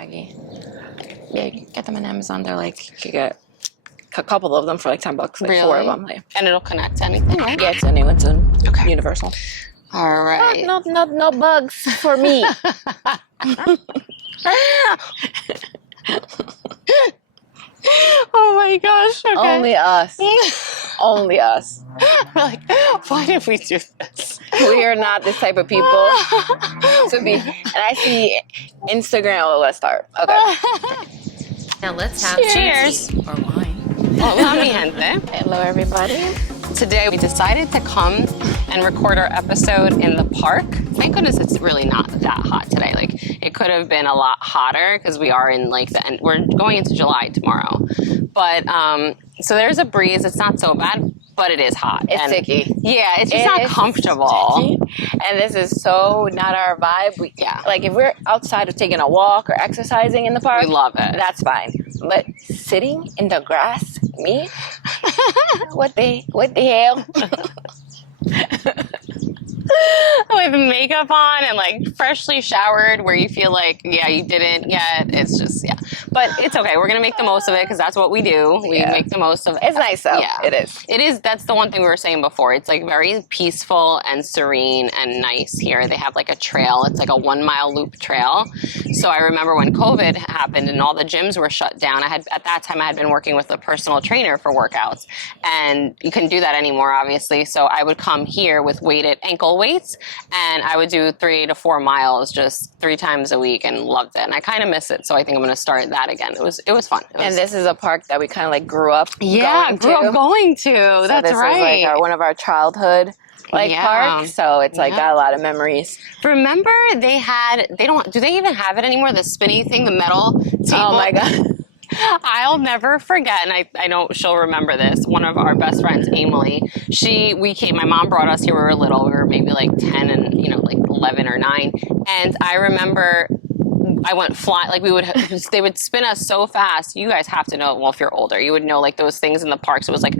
baggie. Yeah, you can get them on Amazon. They're like, you could get a couple of them for like $10, like Really? 4 of them. Like, And it'll connect to anything, right? yeah, it's a new, it's a universal. All right. No bugs for me. Oh my gosh. Okay. Only us. Only us. We're like, why did we do this? We are not this type of people to be. And I see Instagram. Oh, let's start. Okay. Now let's have Cheers. some tea or wine. Hola, mi gente. Hello, everybody. Today we decided to come and record our episode in the park. Thank goodness it's really not that hot today. Like, it could have been a lot hotter because we are in like the end. We're going into July tomorrow. But so there's a breeze. It's not so bad, but it is hot. It's sticky. Yeah, it's just not comfortable. And this is so not our vibe. Like if we're outside of taking a walk or exercising in the park, We love it. That's fine. But sitting in the grass, me? What the hell? With makeup on and like freshly showered where you feel like, yeah, you didn't yet. It's just, yeah. But it's okay. We're going to make the most of it because that's what we do. We make the most of it. It's nice though. Yeah. It is. It is. That's the one thing we were saying before. It's like very peaceful and serene and nice here. They have like a trail. It's like a 1 mile loop trail. So I remember when COVID happened and all the gyms were shut down. At that time I had been working with a personal trainer for workouts and you couldn't do that anymore, obviously. So I would come here with weighted ankle weights and I would do 3 to 4 miles just 3 times a week and loved it. And I kind of miss it. So I think I'm going to start that again. It was fun. And this is a park that we kind of like grew up grew going to. So That's this right. is like one of our childhood parks. So it's like got a lot of memories. Remember do they even have it anymore? The spinny thing, the metal table? Oh my God. I'll never forget, and I know she'll remember this. One of our best friends, Emily, my mom brought us here when we were little. We were maybe like 10 and, like 11 or 9. And I remember I went flying, like they would spin us so fast. You guys have to know, well, if you're older, you would know like those things in the parks. It was like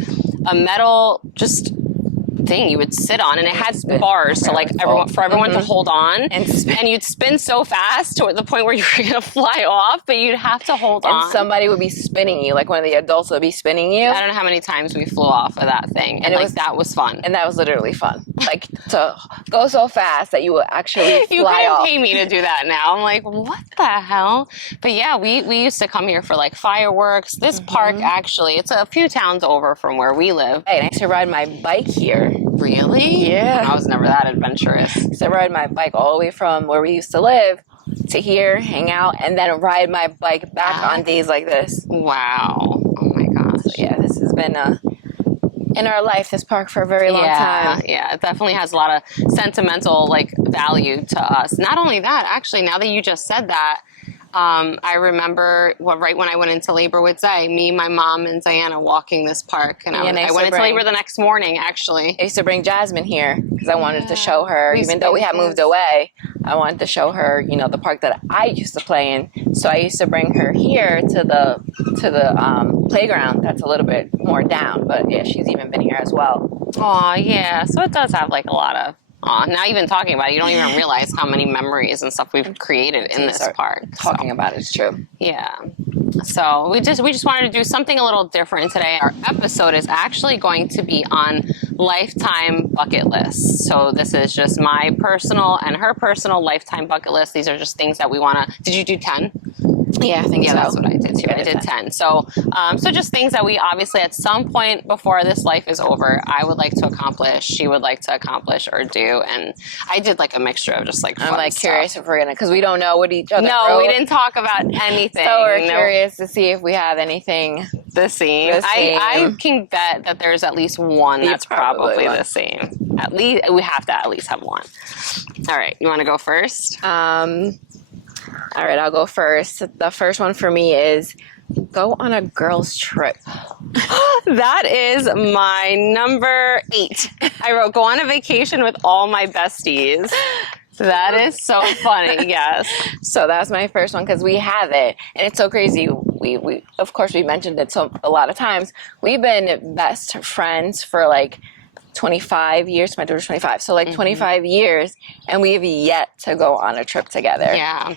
a metal, just thing you would sit on and it had bars to like everyone to hold on and you'd spin so fast to the point where you were gonna fly off, but you'd have to hold on. And somebody would be spinning you, like one of the adults would be spinning you. I don't know how many times we flew off of that thing and that was fun. And that was literally fun. Like to go so fast that you would actually you fly couldn't off. pay me to do that now. I'm like, what the hell? But yeah, we used to come here for like fireworks. This park actually, it's a few towns over from where we live. Hey, I used to ride my bike here. Really? Yeah. I was never that adventurous. I used to ride my bike all the way from where we used to live to here, hang out, and then ride my bike back on days like this. Wow. Oh my gosh. So yeah, this has been in our life, this park, for a very long time. Yeah, it definitely has a lot of sentimental value to us. Not only that, actually, now that you just said that, I remember right when I went into labor with Zay, me, my mom, and Diana walking this park. And I went into labor the next morning, actually. I used to bring Jasmine here because I wanted to show her, even though we had moved away, I wanted to show her, the park that I used to play in. So I used to bring her here to the playground that's a little bit more down. But yeah, she's even been here as well. Aw, yeah. So it does have a lot of... now even talking about it, you don't even realize how many memories and stuff we've created in this park. Talking about it's true. Yeah. So we just wanted to do something a little different today. Our episode is actually going to be on lifetime bucket lists. So this is just my personal and her personal lifetime bucket list. These are just things that we want to... Did you do 10? Yeah, I think so. That's what I did too. I did 10. So just things that we obviously at some point before this life is over, I would like to accomplish, she would like to accomplish or do. And I did a mixture of just fun I'm stuff. curious if we're going to, because we don't know what each other wrote. We didn't talk about anything. So we're curious to see if we have anything the same. I can bet that there's at least one that's probably the same. At least we have to at least have one. All right. You want to go first? All right, I'll go first. The first one for me is go on a girls' trip. That is my number 8. I wrote go on a vacation with all my besties. That is so funny, yes. So that's my first one because we have it. And it's so crazy. We of course, we mentioned it a lot of times. We've been best friends for 25 years. My daughter's 25. So 25 years, and we have yet to go on a trip together. Yeah.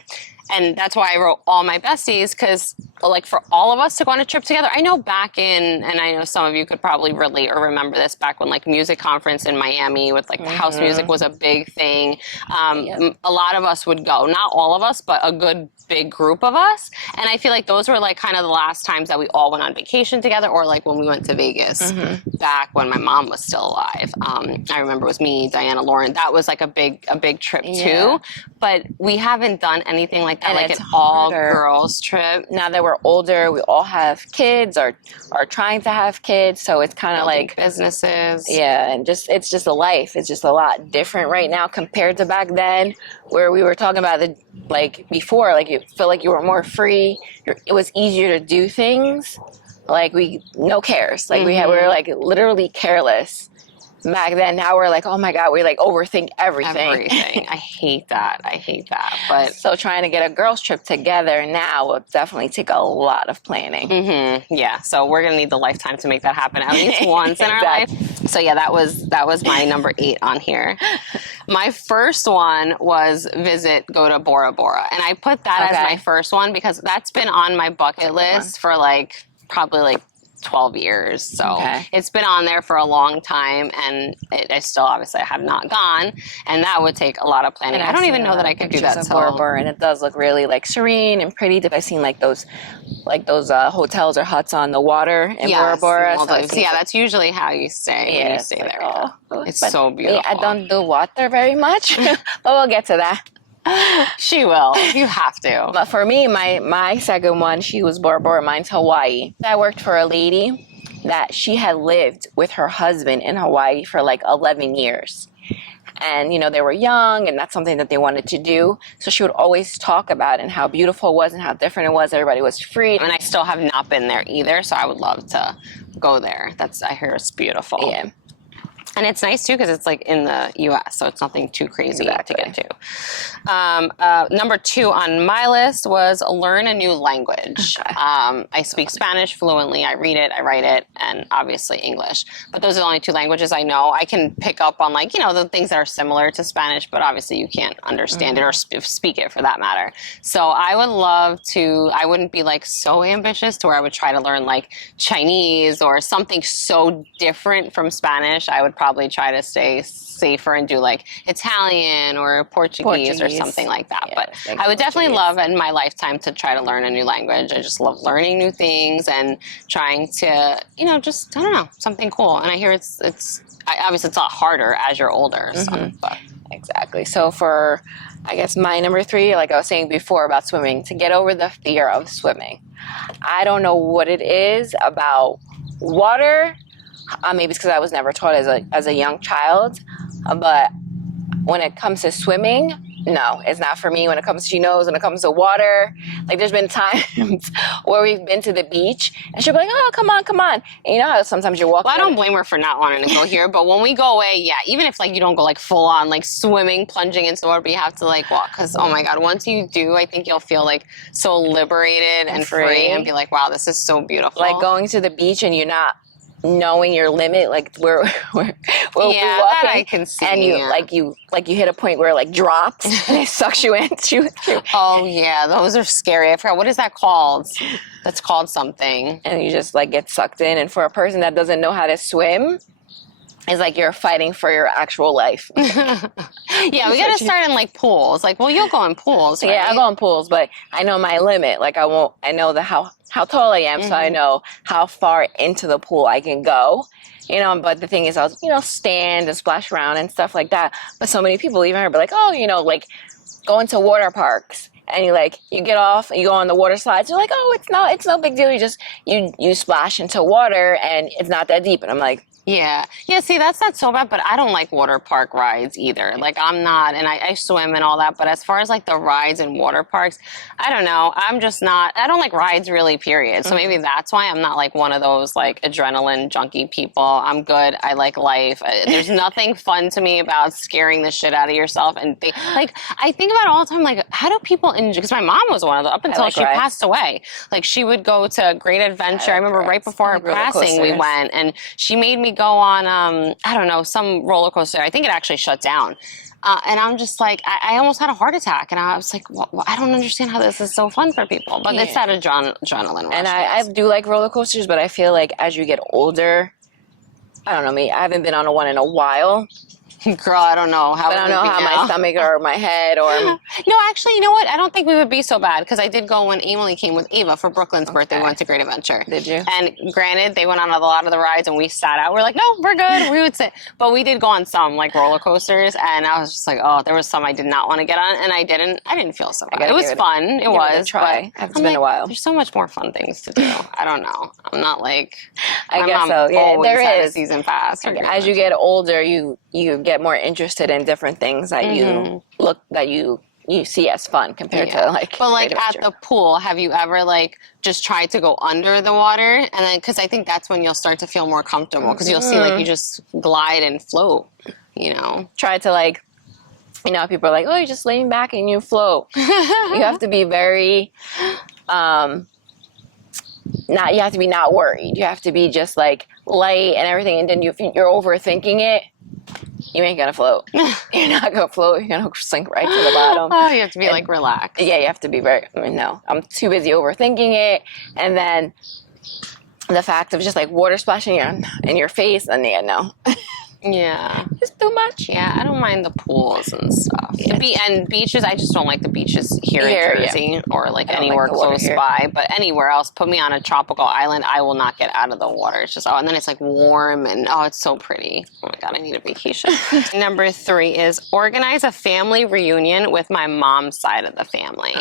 And that's why I wrote all my besties, because like for all of us to go on a trip together, I know back in, and I know some of you could probably relate or remember this, back when like music conference in Miami with like the house music was a big thing. A lot of us would go, not all of us, but a good big group of us. And I feel like those were like kind of the last times that we all went on vacation together, or like when we went to Vegas back when my mom was still alive. I remember it was me, Diana, Lauren. That was like a big trip too. But we haven't done anything like that, and like an all girls trip. Now that we're older, we all have kids or are trying to have kids. So it's kind of like businesses. Yeah. And it's just a life. It's just a lot different right now compared to back then, where we were talking about like before, like you feel like you were more free. It was easier to do things. Like no cares. Like we were like literally careless back then. Now we're like, oh my God, we like overthink everything. I hate that. But so trying to get a girls trip together now will definitely take a lot of planning. Yeah. So we're going to need the lifetime to make that happen at least once in our life. So yeah, that was my number 8 on here. My first one was go to Bora Bora. And I put that as my first one because that's been on my bucket list for like probably like 12 years. So it's been on there for a long time, and I still obviously have not gone, and that would take a lot of planning. I don't even know that I could do that. Bora Bora, and it does look really like serene and pretty. I've seen like those hotels or huts on the water in Bora Bora. So that's usually how you stay when you stay there. It's so beautiful. I don't do water very much, but we'll get to that. She will. You have to. But for me, my second one, she was Bora Bora. Mine's Hawaii. I worked for a lady that she had lived with her husband in Hawaii for like 11 years. And, they were young, and that's something that they wanted to do. So she would always talk about it and how beautiful it was and how different it was. Everybody was free. And I still have not been there either, so I would love to go there. I hear it's beautiful. Yeah. And it's nice, too, because it's, like, in the U.S., so it's nothing too crazy to get to. Number 2 on my list was learn a new language. I speak Spanish fluently. I read it, I write it, and obviously English. But those are the only 2 languages I know. I can pick up on, like, the things that are similar to Spanish, but obviously you can't understand it or speak it for that matter. So I would love to, I wouldn't be, like, so ambitious to where I would try to learn, like, Chinese or something so different from Spanish. I would probably try to stay safer and do like Italian or Portuguese or something like that. Yeah, but I would definitely love in my lifetime to try to learn a new language. I just love learning new things and trying to, just, I don't know, something cool. And I hear it's obviously it's a lot harder as you're older. So, but. Exactly. So for, I guess, my number 3, like I was saying before about swimming, to get over the fear of swimming. I don't know what it is about water. Maybe it's because I was never taught as a young child, but when it comes to swimming, no, it's not for me. When it comes to, when it comes to water, like there's been times where we've been to the beach and she'll be like, oh, come on. And you know how sometimes you're walking. Well, I don't blame her for not wanting to go here, but when we go away, even if like you don't go like full on like swimming, plunging into the water, but you have to like walk. Because, oh my God, once you do, I think you'll feel like so liberated and free and be like, wow, this is so beautiful. Like going to the beach and you're not knowing your limit, like we're walking, that I can see, and you hit a point where it like drops and it sucks you in. Oh yeah, those are scary. I forgot, what is that called? That's called something. And you just like get sucked in. And for a person that doesn't know how to swim, it's like you're fighting for your actual life. We got to start in like pools. Like, well, you'll go in pools, right? Yeah, I go in pools, but I know my limit. Like I know how tall I am, so I know how far into the pool I can go. But the thing is, I'll, stand and splash around and stuff like that. But so many people even are like, oh, like going to water parks. And you get off and you go on the water slides. You're like, oh, it's no big deal. You just, you splash into water and it's not that deep. And I'm like, yeah. See, that's not so bad, but I don't like water park rides either. Like, I'm not, and I swim and all that, but as far as like the rides in water parks, I don't know. I'm just not, I don't like rides really, period. So maybe that's why I'm not like one of those like adrenaline junkie people. I'm good. I like life. There's nothing fun to me about scaring the shit out of yourself. And I think about it all the time, like, how do people enjoy, because my mom was one of them up until she passed away. Like, she would go to Great Adventure. I remember right before her passing, we went, and she made me go on, I don't know, some roller coaster. I think it actually shut down. And I'm just like, I almost had a heart attack. And I was like, I don't understand how this is so fun for people. But it's that adrenaline rush. And I do like roller coasters, but I feel like as you get older, I don't know, me, I haven't been on one in a while. Girl, I don't know how. I don't know how my stomach or my head or. No, actually, you know what? I don't think we would be so bad because I did go when Emily came with Ava for Brooklyn's birthday. We went to Great Adventure. Did you? And granted, they went on a lot of the rides and we sat out. We're like, no, we're good. We would sit. But we did go on some like roller coasters, and I was just like, oh, there was some I did not want to get on, and I didn't feel so bad. It was fun. It was. Try. It's been a while. There's so much more fun things to do. I don't know. I'm not like. I guess so. Yeah, there is a season pass. As you get older, you get more interested in different things that you see as fun compared to like. But like at the pool, have you ever like just tried to go under the water, and then because I think that's when you'll start to feel more comfortable because you'll see like you just glide and float. You know, try to like. You know, people are like, "Oh, you're just laying back and you float." You have to be very, you have to be not worried. You have to be just like light and everything, and then if you're overthinking it, you ain't gonna float. You're not gonna float. You're gonna sink right to the bottom. Oh, you have to be like relaxed. Yeah, you have to be very. No, I'm too busy overthinking it, and then the fact of just like water splashing in your face, and no. Yeah. It's too much. Yeah, I don't mind the pools and stuff. And beaches, I just don't like the beaches here in Jersey or like anywhere close by. But anywhere else, put me on a tropical island, I will not get out of the water. It's just, and then it's like warm and, it's so pretty. Oh my God, I need a vacation. Number 3 is organize a family reunion with my mom's side of the family.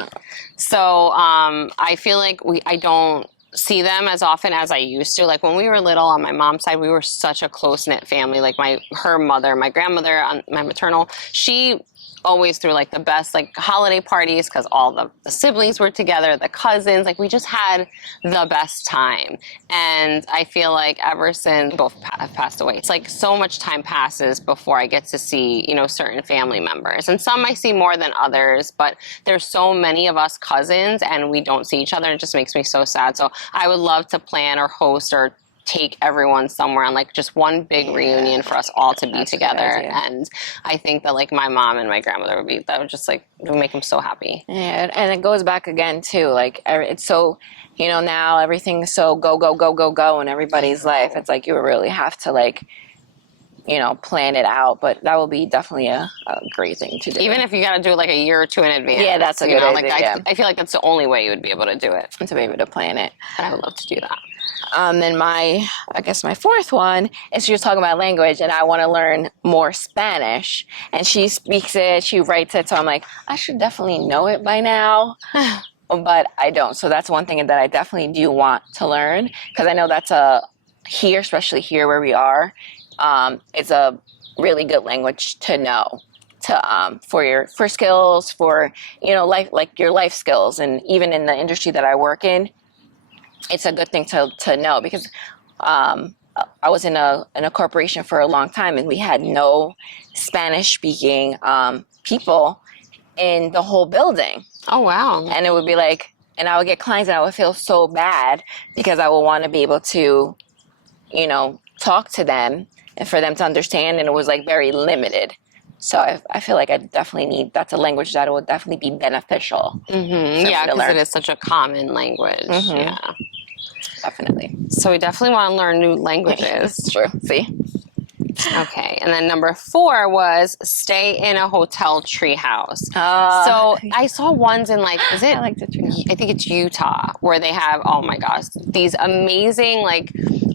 So I feel like I don't see them as often as I used to. Like when we were little on my mom's side, we were such a close-knit family. Like her mother, my grandmother on my maternal, she always threw like the best like holiday parties because all the siblings were together, the cousins, like we just had the best time. And I feel like ever since both have passed away, it's like so much time passes before I get to see, certain family members. And some I see more than others, but there's so many of us cousins and we don't see each other. It just makes me so sad. So I would love to plan or host or take everyone somewhere on like just one big reunion for us all to be together. And I think that like my mom and my grandmother would make them so happy. Yeah, and it goes back again too, like it's so, now everything's so go in everybody's life. It's like you really have to like, plan it out, but that will be definitely a great thing to do. Even if you got to do it like a year or two in advance. Yeah, that's a good idea. I feel like that's the only way you would be able to do it. To be able to plan it. And I would love to do that. Then my 4th one is she was talking about language, and I want to learn more Spanish. And she speaks it, she writes it, so I'm like, I should definitely know it by now, but I don't. So that's one thing that I definitely do want to learn, because I know that's especially here where we are, it's a really good language to know. For skills, for life, like your life skills, and even in the industry that I work in, it's a good thing to know, because I was in a corporation for a long time, and we had no Spanish speaking people in the whole building. Oh wow! And it would be like, and I would get clients, and I would feel so bad because I would want to be able to, talk to them and for them to understand, and it was like very limited. So I feel like I definitely that's a language that would definitely be beneficial. Mm-hmm. Yeah, because it is such a common language. Mm-hmm. Yeah, definitely. So we definitely want to learn new languages. True. See? Okay, and then number 4 was stay in a hotel treehouse. So I saw ones in I like the treehouse. I think it's Utah, where they have, oh my gosh, these amazing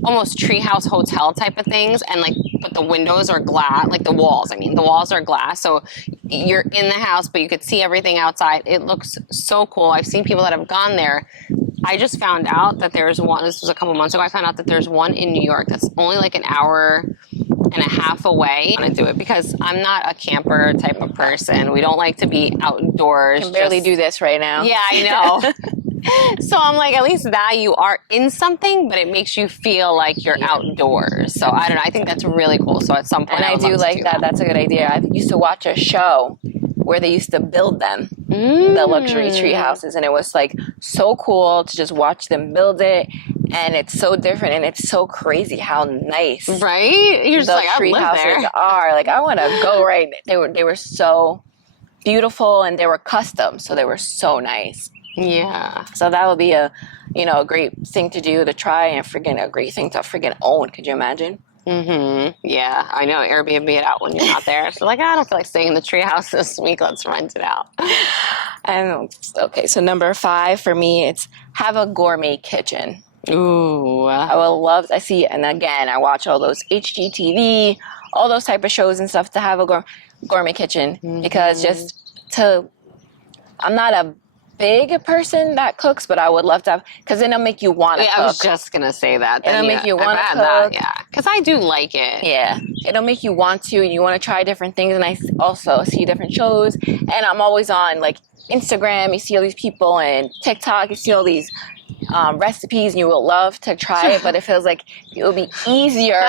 almost treehouse hotel type of things, and but the windows are glass, the walls are glass, so you're in the house, but you could see everything outside. It looks so cool. I've seen people that have gone there. I just found out that there's one, this was a couple months ago, I found out that there's one in New York that's only an hour and a half away. I want to do it because I'm not a camper type of person. We don't like to be outdoors. I can barely do this right now. Yeah, I know. So I'm at least that you are in something, but it makes you feel like you're outdoors. So I don't know. I think that's really cool. So at some point, and I do like that. That's a good idea. I used to watch a show where they used to build them, the luxury tree houses, and it was so cool to just watch them build it. and it's so different, and it's so crazy how nice Right? You're just the like, I tree live houses there. are. Like, I want to go right. They were so beautiful, and they were custom, so they were so nice. Yeah. So that would be a great thing to do, to try, and freaking a great thing to freaking own. Could you imagine? Yeah, I know. Airbnb it out when you're not there. So like, I don't feel like staying in the treehouse this week. Let's rent it out. And okay, so number 5 for me, it's have a gourmet kitchen. Ooh. I would love. I see, and again, I watch all those HGTV, all those type of shows and stuff, to have a gourmet kitchen, because I'm not a big person that cooks, but I would love to have, because then it'll make you want to cook. I was just gonna say that. It'll make you want to cook. Yeah, because I do like it. Yeah, it'll make you want to, and you want to try different things. And I also see different shows, and I'm always on like Instagram. You see all these people, and TikTok. You see all these recipes, and you will love to try it, but it feels like it would be easier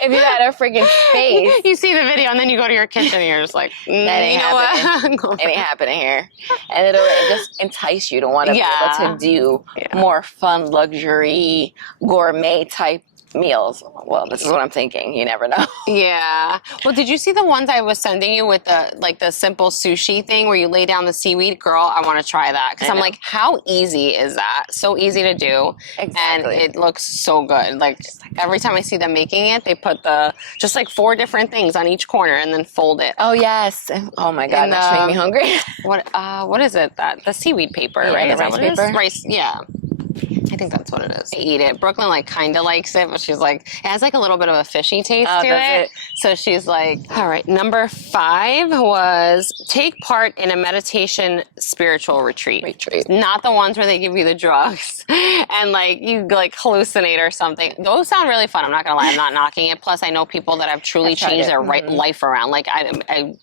if you had a freaking space. You see the video, and then you go to your kitchen, and you're just like, that ain't happening. It ain't happening here. And it'll just entice you to want to be able to do more fun, luxury, gourmet type meals. Well, this is what I'm thinking. You never know. Yeah. Well, did you see the ones I was sending you with the simple sushi thing where you lay down the seaweed? Girl, I want to try that, because I'm like, how easy is that? So easy to do. Exactly. And it looks so good. Like every time I see them making it, they put just like 4 different things on each corner and then fold it. Oh yes. Oh my God, that should make me hungry. What is it? The seaweed paper, right? The Is that rice what it is? paper? Rice, yeah. I think that's what it is. I eat it. Brooklyn like kind of likes it, but she's like, it has like a little bit of a fishy taste to it. So she's like, all right. Number 5 was take part in a meditation spiritual retreat. Not the ones where they give you the drugs and like you like hallucinate or something. Those sound really fun. I'm not gonna lie. I'm not knocking it. Plus, I know people that have truly changed their life around. Like I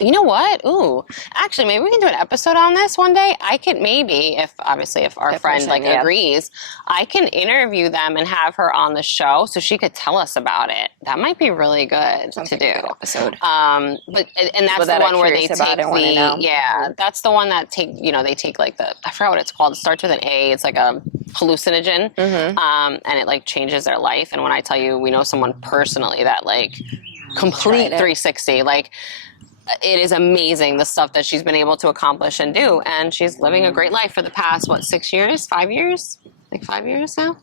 you know what? Ooh, actually, maybe we can do an episode on this one day. I could maybe, if our friend agrees, I can interview them and have her on the show so she could tell us about it. That might be really good to do. Episode. And that's the one where they take that's the one that they take like I forgot what it's called. It starts with an A. It's like a hallucinogen, and it like changes their life. And when I tell you, we know someone personally that like complete 360, like. It is amazing the stuff that she's been able to accomplish and do, and she's living a great life for the past 6 years, 5 years, like 5 years now.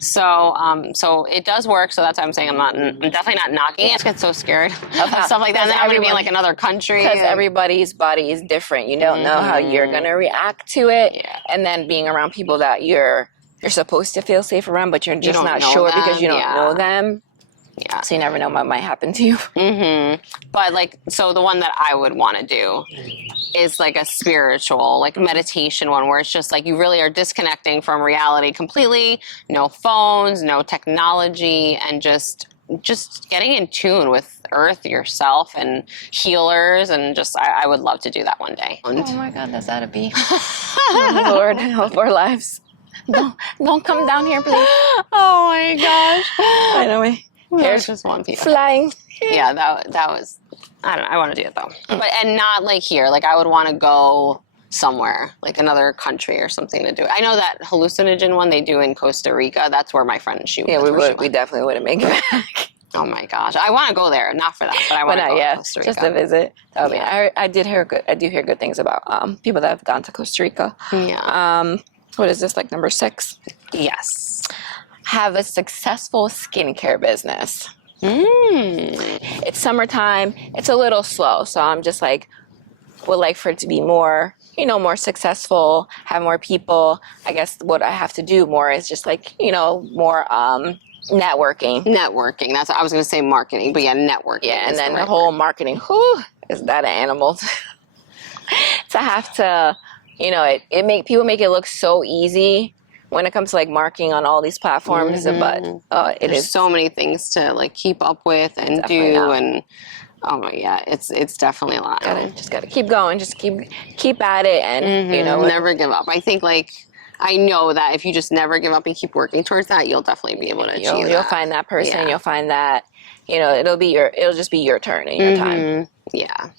So it does work. So that's why I'm saying I'm definitely not knocking it. I just get so scared of stuff like that. And then I'm going to be in like another country. Because everybody's body is different. You don't know how you're going to react to it, and then being around people that you're supposed to feel safe around, but you're just not sure because you don't know them. Yeah. So you never know what might happen to you. But like, so the one that I would want to do is like a spiritual, like meditation one where it's just like you really are disconnecting from reality completely. No phones, no technology, and just getting in tune with Earth, yourself, and healers, and just I would love to do that one day. Oh my God, that's gotta be. Oh Lord, help our lives. Don't come down here, please. Oh my gosh. Anyway. There's just one piece. Flying. Yeah, that was, I don't know, I want to do it though. And not like here, like I would want to go somewhere, like another country or something to do it. I know that hallucinogen one they do in Costa Rica, that's where my friend and she went. We definitely wouldn't make it back. Oh my gosh, I want to go there, not for that, but I want to go to Costa Rica. Just to visit. I do hear good things about people that have gone to Costa Rica. Yeah. What is this, like number 6? Yes. Have a successful skincare business. It's summertime. It's a little slow, so I'm just like would like for it to be more, more successful, have more people. I guess what I have to do more is just like, more networking. Networking. That's what I was going to say, marketing, but yeah, networking. Yeah, and then the whole marketing. Is that an animal? To have to, people make it look so easy when it comes to like marketing on all these platforms, but There's so many things to like keep up with and do, and oh my yeah, it's definitely a lot. Just gotta keep going, just keep at it, and never give up. I think I know that if you just never give up and keep working towards that, you'll definitely be able to achieve that. You'll find that person. You'll find that it'll just be your turn and your time. Yeah,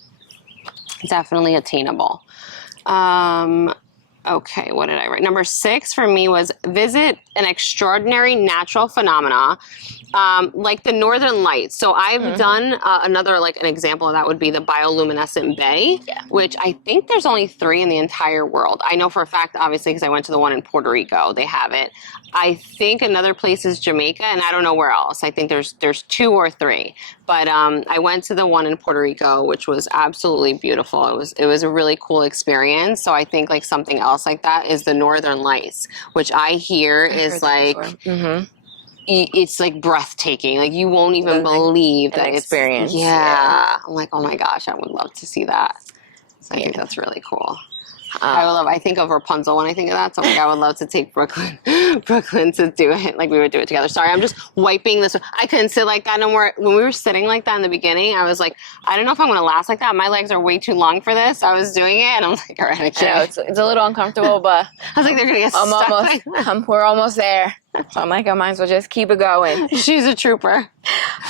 definitely attainable. Okay, what did I write? Number 6 for me was visit an extraordinary natural phenomena, like the Northern Lights. So I've done another, like an example of that would be the bioluminescent bay, which I think there's only 3 in the entire world. I know for a fact, obviously, because I went to the one in Puerto Rico, they have it. I think another place is Jamaica, and I don't know where else. I think there's 2 or 3. But I went to the one in Puerto Rico, which was absolutely beautiful. It was a really cool experience. So I think like something else like that is the Northern Lights, which I hear is like it's like breathtaking. Like you won't even believe that experience. Yeah. I'm like, oh my gosh, I would love to see that. So I think that's really cool. I think of Rapunzel when I think of that. So I'm like, I would love to take Brooklyn to do it. Like we would do it together. Sorry, I'm just wiping this. I couldn't sit like that no more. When we were sitting like that in the beginning, I was like, I don't know if I'm going to last like that. My legs are way too long for this. I was doing it and I'm like, all right, I can't. It's a little uncomfortable, but I was like, they're going to get stuck. We're almost there. So I'm like, I might as well just keep it going. She's a trooper.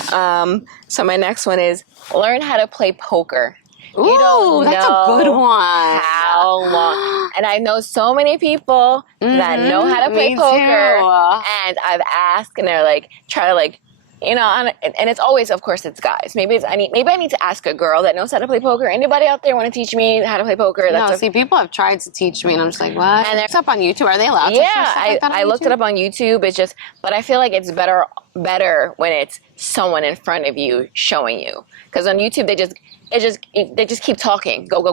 So my next one is learn how to play poker. Ooh, that's a good one. How long? And I know so many people that know how to play poker. And I've asked, and they're like, try to like, you know, and it's always, of course, it's guys. Maybe I need to ask a girl that knows how to play poker. Anybody out there want to teach me how to play poker? See, people have tried to teach me, and I'm just like, what? And it's up on YouTube. Are they allowed to? Yeah, I looked it up on YouTube. It's just, but I feel like it's better when it's someone in front of you showing you. Because on YouTube, they just keep talking. Go,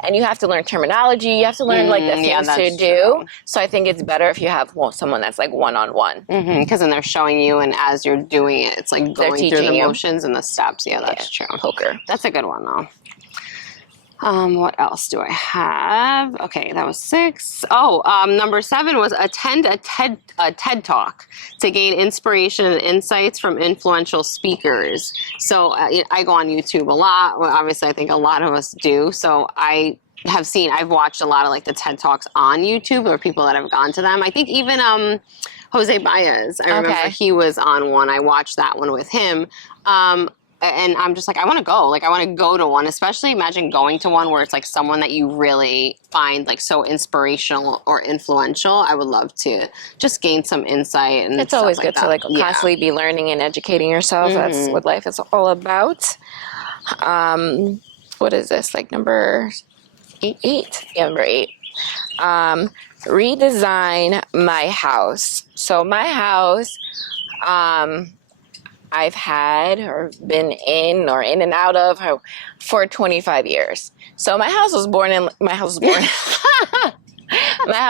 and you have to learn terminology. You have to learn like the things to do. True. So I think it's better if you have someone that's like one-on-one. Because then they're showing you, and as you're doing it, it's like going through the motions and the steps. Yeah, that's true. Poker. That's a good one though. What else do I have? Okay, that was 6. Number 7 was attend a TED Talk to gain inspiration and insights from influential speakers. So I go on YouTube a lot. Well, obviously, I think a lot of us do. So I've watched a lot of like the TED Talks on YouTube or people that have gone to them. I think even Jose Baez, I remember he was on one. I watched that one with him. And I'm just like, I want to go. Like, I want to go to one, especially imagine going to one where it's like someone that you really find like so inspirational or influential. I would love to just gain some insight. And it's always good to like constantly be learning and educating yourself. That's what life is all about. What is this? Like number 8? Yeah, number 8. Redesign my house. So my house, I've had or been in and out of for 25 years. So my house was my house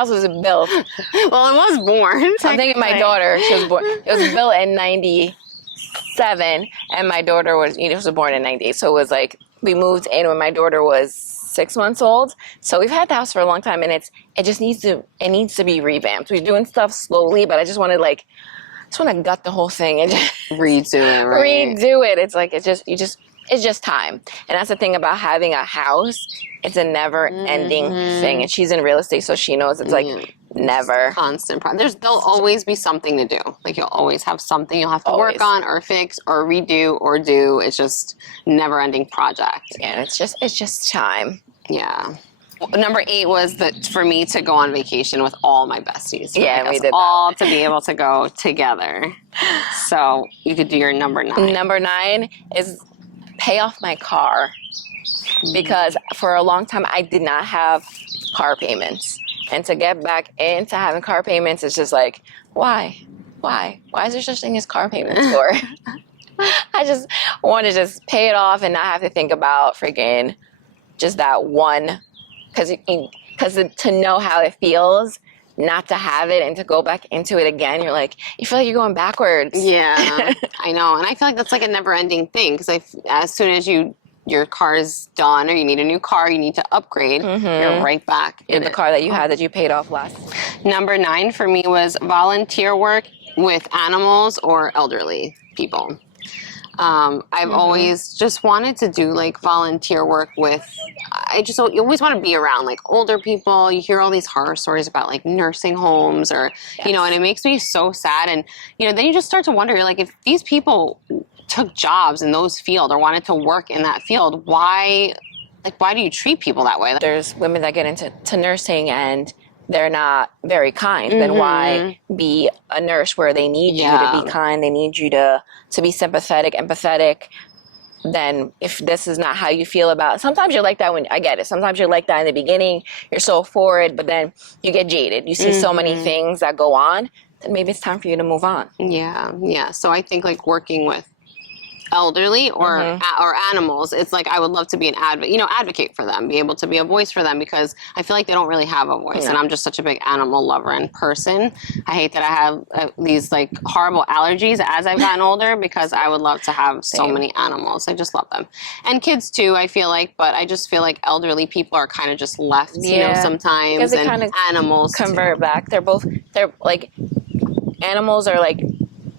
was built. Well, it was born. I'm thinking my daughter, she was born. It was built in 97 and my daughter was born in 98. So it was like we moved in when my daughter was 6 months old. So we've had the house for a long time and it needs to be revamped. We're doing stuff slowly, but I just want to gut the whole thing and just redo it, right? Redo it. It's like it's just time. And that's the thing about having a house. It's a never-ending thing. And she's in real estate, so she knows it's like never. Constant. There'll always be something to do. Like you'll always have something you'll have to work on or fix or redo or do. It's just never-ending project. Yeah, it's just time. Yeah. Number 8 was for me to go on vacation with all my besties. Yeah, we did all that. To be able to go together. So you could do your number 9. Number 9 is pay off my car because for a long time I did not have car payments, and to get back into having car payments is just like why is there such thing as car payments for? I just want to just pay it off and not have to think about freaking just that one. Because to know how it feels, not to have it and to go back into it again, you feel like you're going backwards. Yeah, I know. And I feel like that's like a never-ending thing because as soon as your car is done or you need a new car, you need to upgrade, you're right back in the car that you had that you paid off last. Number 9 for me was volunteer work with animals or elderly people. I've always just wanted to do like volunteer work with, you always want to be around like older people. You hear all these horror stories about like nursing homes or, and it makes me so sad. And, then you just start to wonder, you're like, if these people took jobs in those fields or wanted to work in that field, why Like, why do you treat people that way? There's women that get into nursing and they're not very kind. Then why be a nurse where they need you to be kind? They need you to be sympathetic, empathetic. Then if this is not how you feel about, sometimes you're like that when, I get it. Sometimes you're like that in the beginning. You're so forward, but then you get jaded. You see so many things that go on. Then maybe it's time for you to move on. Yeah. So I think like working with elderly or animals, it's like I would love to be an advocate for them, be able to be a voice for them, because I feel like they don't really have a voice. And I'm just such a big animal lover and person. I hate that I have these like horrible allergies as I've gotten older, because I would love to have so many animals. I just love them, and kids too, I feel like. But I just feel like elderly people are kind of just left, sometimes, because they kind of animals convert back. They're like, animals are like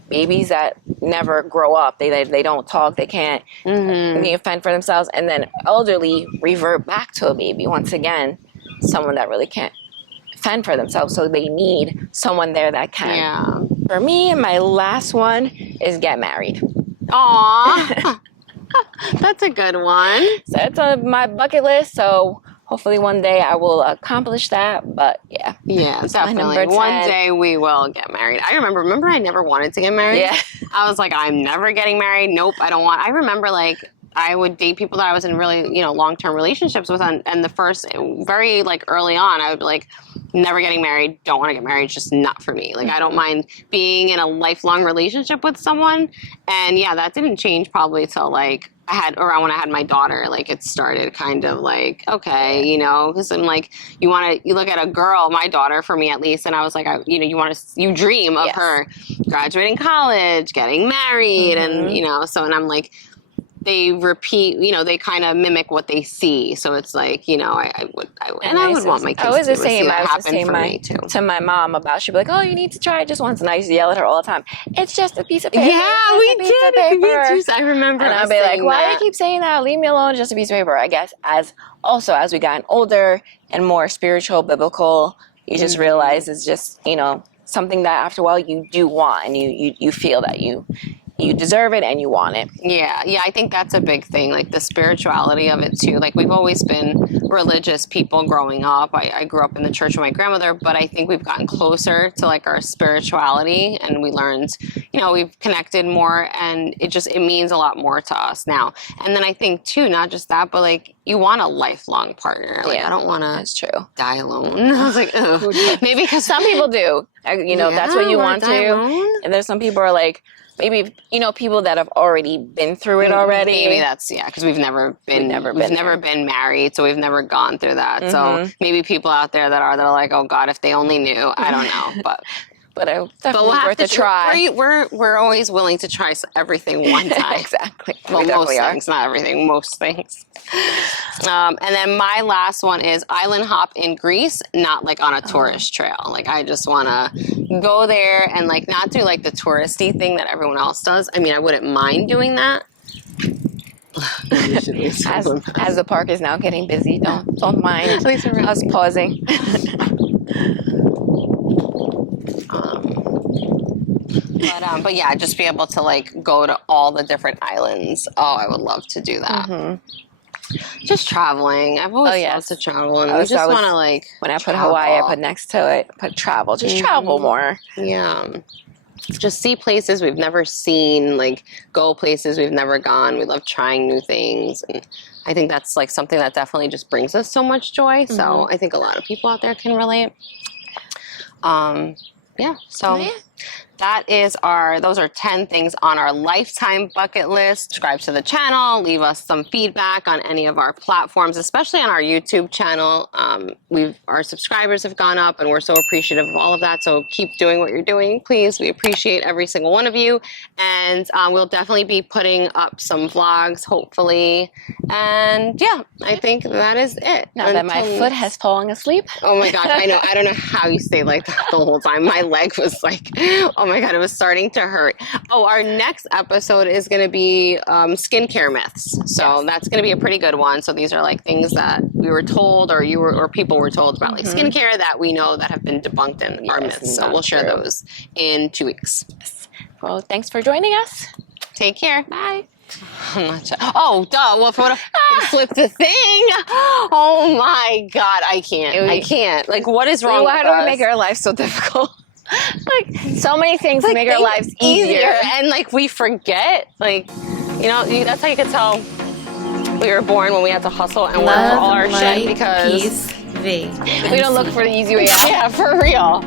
babies that never grow up. They don't talk. They can't fend for themselves. And then elderly revert back to a baby once again, someone that really can't fend for themselves. So they need someone there that can. Yeah. For me, my last one is get married. Aww. That's a good one. So it's on my bucket list. So hopefully one day I will accomplish that. But yeah. Yeah, definitely. One day we will get married. I remember I never wanted to get married. Yeah. I was like, I'm never getting married. Nope, I don't want. I remember like I would date people that I was in really, long-term relationships with. And the first, very like early on, I would be like, never getting married, don't want to get married, it's just not for me. Like, I don't mind being in a lifelong relationship with someone. And yeah, that didn't change probably till like around when I had my daughter. Like, it started kind of like, okay, because I'm like, you look at a girl, my daughter, for me at least, and I was like, you dream of her graduating college, getting married, and and I'm like, they repeat, they kind of mimic what they see. So it's like, I would want my kids I was the to same. see that I was the happen same for me too. to my mom about, she'd be like, oh, you need to try it just once. And I used to yell at her all the time. It's just a piece of paper. Yeah, we did. I remember. And I'd be like, why do you keep saying that? Leave me alone. It's just a piece of paper. I guess as we gotten older and more spiritual, biblical, you just realize it's just, something that after a while you do want, and you feel that you deserve it and you want it. Yeah, I think that's a big thing, like the spirituality of it too. Like, we've always been religious people growing up. I grew up in the church with my grandmother, but I think we've gotten closer to like our spirituality, and we learned, we've connected more, and it means a lot more to us now. And then I think too, not just that, but like, you want a lifelong partner. Like, I don't want to die alone. I was like, oh, maybe because some people do. That's what you want to. And there's some people are like, maybe, people that have already been through it already. Maybe that's, because we've never been married, so we've never gone through that. So maybe people out there that are like, oh God, if they only knew. I don't know, but definitely worth a try. We're always willing to try everything one time. Exactly. Well, most things, not everything, most things. And then my last one is island hop in Greece, not like on a tourist trail. Like, I just want to go there and like not do like the touristy thing that everyone else does. I mean, I wouldn't mind doing that. as the park is now getting busy, don't mind us pausing. But yeah, just be able to like go to all the different islands. Oh, I would love to do that. Just traveling. I've always loved to travel, and I just want to like. When I put Hawaii, I put next to it, put travel. Just travel more. Yeah. Just see places we've never seen, like go places we've never gone. We love trying new things, and I think that's like something that definitely just brings us so much joy. So I think a lot of people out there can relate. Those are 10 things on our lifetime bucket list. Subscribe to the channel, leave us some feedback on any of our platforms, especially on our YouTube channel. Our subscribers have gone up, and we're so appreciative of all of that. So keep doing what you're doing, please. We appreciate every single one of you. And we'll definitely be putting up some vlogs, hopefully. And yeah, I think that is it. Now that my foot has fallen asleep. Oh my gosh, I know. I don't know how you stayed like that the whole time. My leg was like, oh my God, it was starting to hurt. Oh, our next episode is going to be skincare myths. So that's going to be a pretty good one. So these are like things that we were told, or people were told about like skincare that we know that have been debunked in our myths. So we'll share those in 2 weeks. Well, thanks for joining us. Take care. Bye. I'm not sure. Oh, duh. Well, if I would have flipped the thing. Oh my God. I can't. Like, what is wrong Why with do we us? make our life so difficult? Like, so many things to make our lives easier. And, like, we forget. Like, you know, that's how you could tell we were born when we had to hustle and work for all our shit because peace, V. we don't look for the easy way out. Yeah, for real.